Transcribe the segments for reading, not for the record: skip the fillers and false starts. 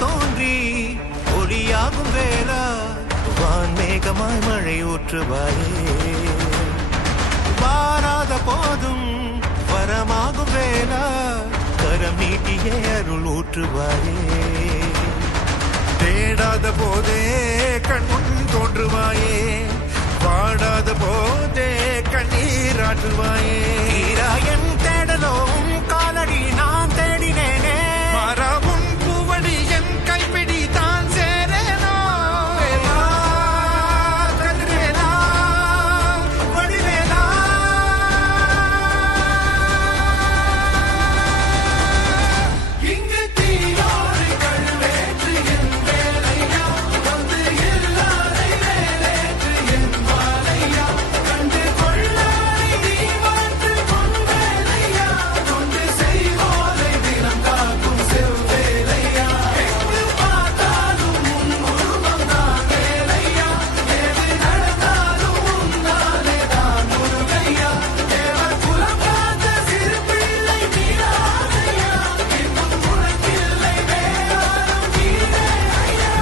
தோன்றி ஒளியாகும் வேளா வான்மேகமாய் மழை ஊற்றுவாயே வாராத போதும் வரமாகும் வேளா கரம் நீட்டியே அருள் ஊற்றுவாயே தேடாத போதே கண் முன் தோன்றுவாயே வாடாத போதே கண்ணீராற்றுவாயே என் தேடலும் காலடி நான் தேடினேனே மாறாவும் பூவடி என் கைப்பிடி தான் சேரேனோ கதிரேலா வடிவேலா இங்கு தீயோடு கழுவேற்று என் வேலையா வந்து எல்லாரை வேலேற்று என் வாழையா கண்டு கொள்ளாரை நீ மாற்று பொன் வேலையா கொண்டு செய்வோலை தினம் காக்கும் செவ்வேலையா எங்கு பார்த்தாலும் உன் உருவம் தான் வேலையா எது நடந்தாலும் உன்னாலே தான் முருகையா தேவர் குலம் காத்த சிறு பிள்ளை நீராதையா இன்னும் உனக்கில்லை வேறாரும் நீரே ஐயா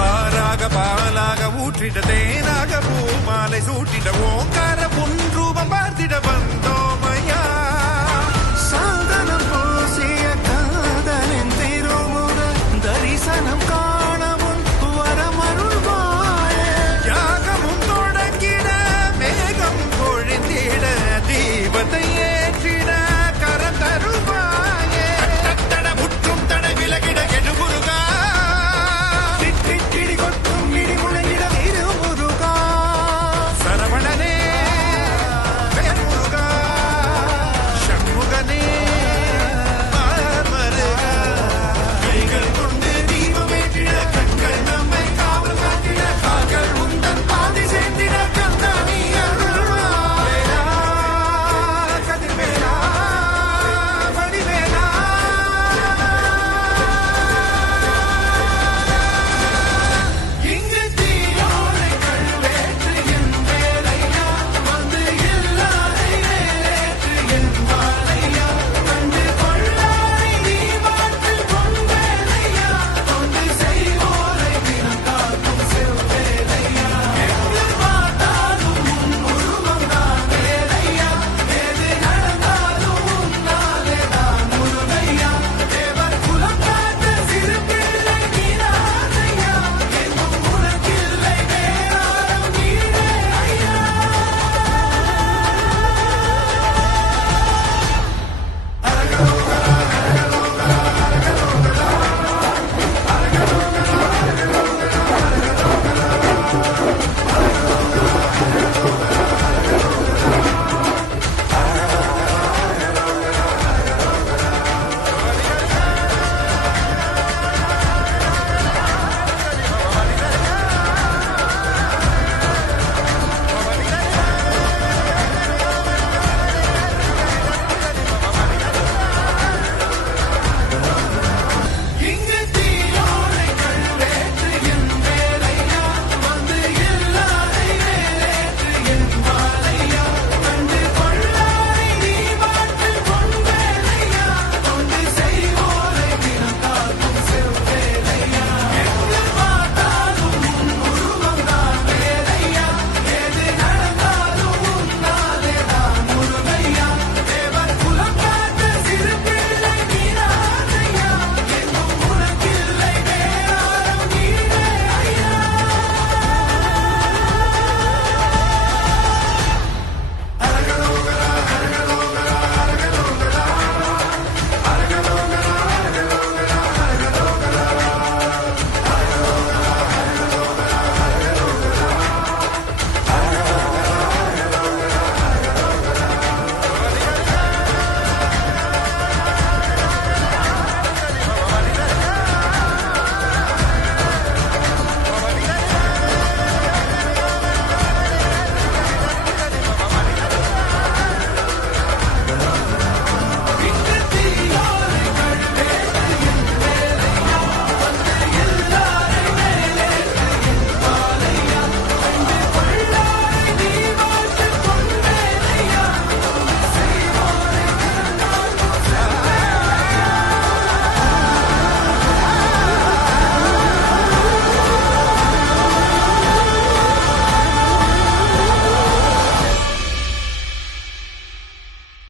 ஆறாக பாலாக ஊற்றிட தேனாக பூமாலை சூட்டிட ஓங்கார பொன் ரூபம் பார்த்திட வந்த